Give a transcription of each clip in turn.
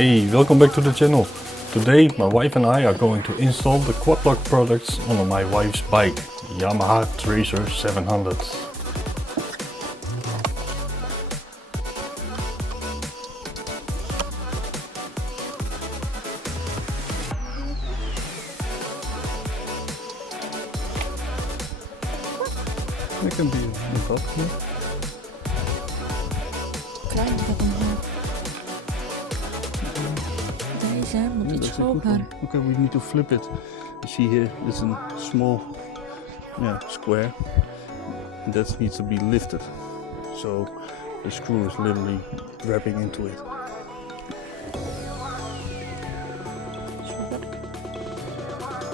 Hey, welcome back to the channel. Today my wife and I are going to install the quad lock products on my wife's bike, the Yamaha Tracer 700. That can be in top here. Klein daarom. Deze moet iets hoger. Okay, we need to flip it. You see here, it's a small square, and that needs to be lifted. So the screw is literally grabbing into it.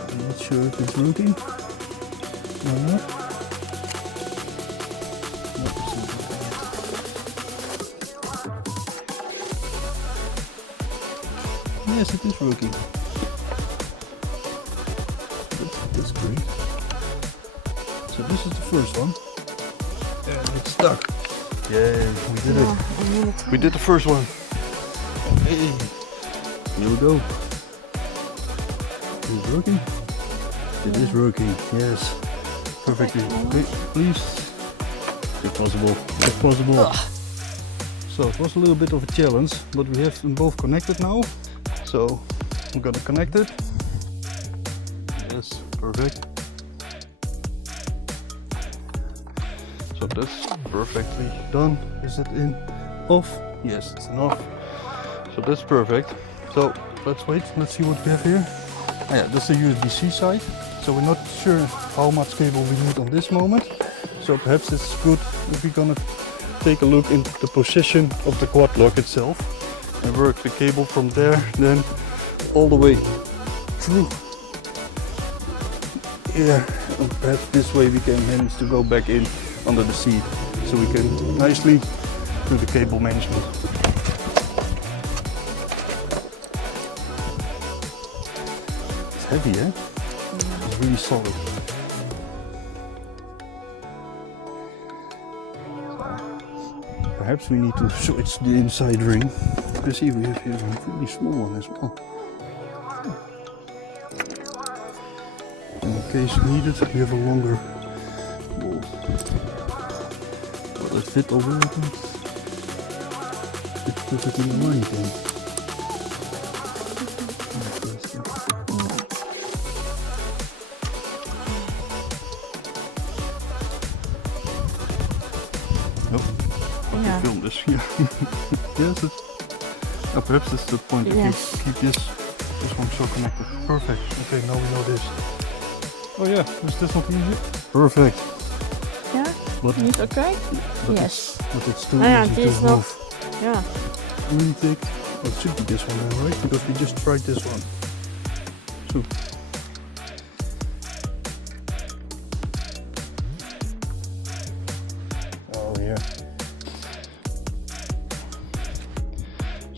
I'm not sure if it's working or not. Yes, it is working. That's great. So this is the first one. And it's stuck. Yay, we did it. We did the first one. Hey, here we go. Is it working? It is working, yes. Perfectly. Please. If possible. If possible. So it was a little bit of a challenge, but we have them both connected now. So I'm gonna connect it. Yes, perfect. So that's perfectly done. Is it in off? Yes, it's in off. So that's perfect. So let's wait, let's see what we have here. Oh yeah, that's the USB-C side. So we're not sure how much cable we need on this moment. So perhaps it's good if we're gonna take a look into the position of the quad lock itself and work the cable from there, then all the way through here, and perhaps this way we can manage to go back in under the seat, so we can nicely do the cable management. It's heavy, eh? It's really solid. Perhaps we need to switch the inside ring. Let's see, we have here a really small one as well. In case needed, we have a longer ball. Will it fit over it? It's perfectly aligned then. Yeah. Film this here. Yes, it's, perhaps that's the point to keep this one so connected. Perfect. Okay, now we know this. Oh yeah, is this not easy? Perfect. Ja? But, Niet oké? but Yes. But it's too Ja, easy het is to nog. move. Ja. Really thick. Well, it should be this one then, right? Because we just tried this one. So. Oh yeah.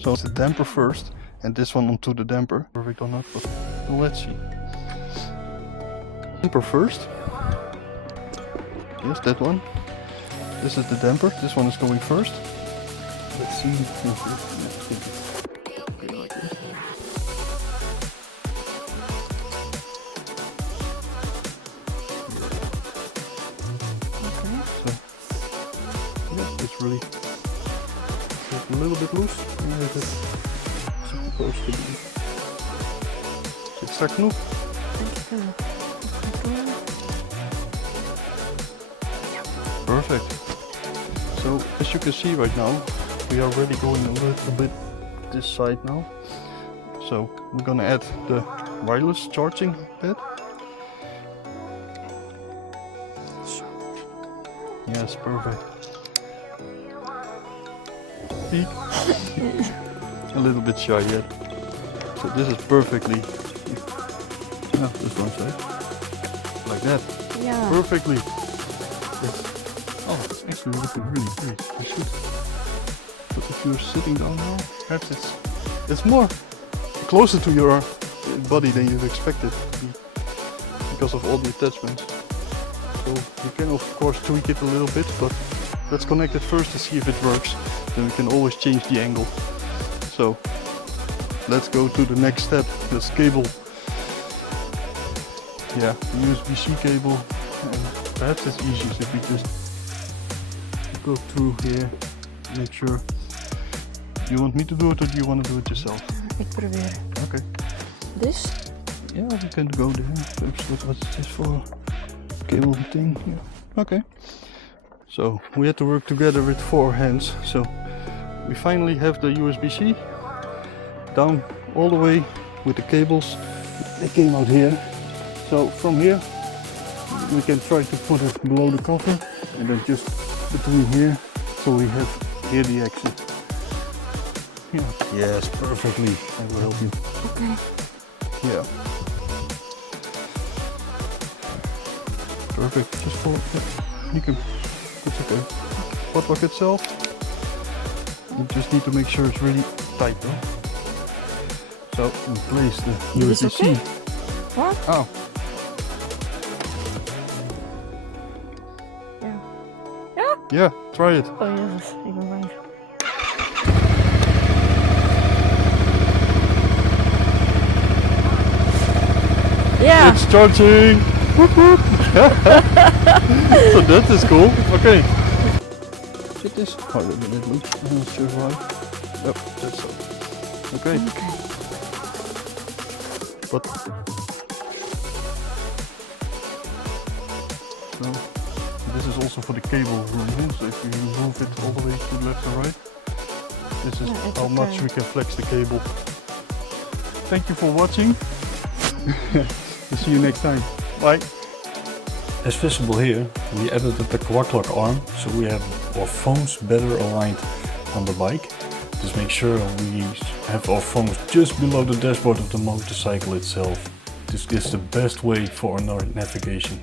So it's the damper first, and this one onto the damper. Perfect or not, but let's see. Damper first. Yes, that one. This is the damper. This one is going first. Let's see. Okay, like this. Okay. So, yeah, it's really a little bit loose. And it is supposed to be. Is it strak genoeg? Perfect. So as you can see right now, we are already going a little bit this side now. So we're gonna add the wireless charging pad. Yes, perfect. Peek. A little bit shy yet. So this is perfectly. No, this one side. Like that. Yeah. Perfectly. Yes. Oh, it's actually looking really great. I should. But if you're sitting down now, perhaps it's more closer to your body than you've expected to be because of all the attachments. So you can of course tweak it a little bit, but let's connect it first to see if it works. Then we can always change the angle. So let's go to the next step, this cable. Yeah, USB-C cable. And perhaps it's easiest if we just go through here, make sure. Do you want me to do it or do you want to do it yourself? Ik probeer. Okay. Dus? Yeah, we can go there. Oops, what's this for? Cable thing? Yeah. Okay. So we had to work together with 4 hands. So we finally have the USB-C down all the way with the cables. They came out here. So from here we can try to put it below the cover and then just between here, so we have here the exit. Yeah. Yes, perfectly. I will help you. Okay. Yeah. Perfect. Just follow it. You can. It's okay. Pot lock itself. You just need to make sure it's really tight though. So place the Is this USB-C. okay? What? Oh. Ja. Ja? Yeah, try it. Oh jezus, ik ben bang. Ja! It's charging! Woop woop. So that is cool. Okay. Zit this? Oh, that looks. I'm not sure why. Yep, that's so. Okay. Okay. But so this is also for the cable room. So if you move it all the way to the left and right, this is Yeah, it's how much okay. we can flex the cable. Thank you for watching. We'll see you next time. Bye. As visible here, we added the quad lock arm, so we have our phones better aligned on the bike. Just make sure we have our phones just below the dashboard of the motorcycle itself. This is the best way for our navigation.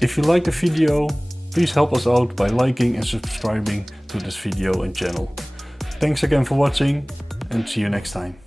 If you like the video, please help us out by liking and subscribing to this video and channel. Thanks again for watching and see you next time.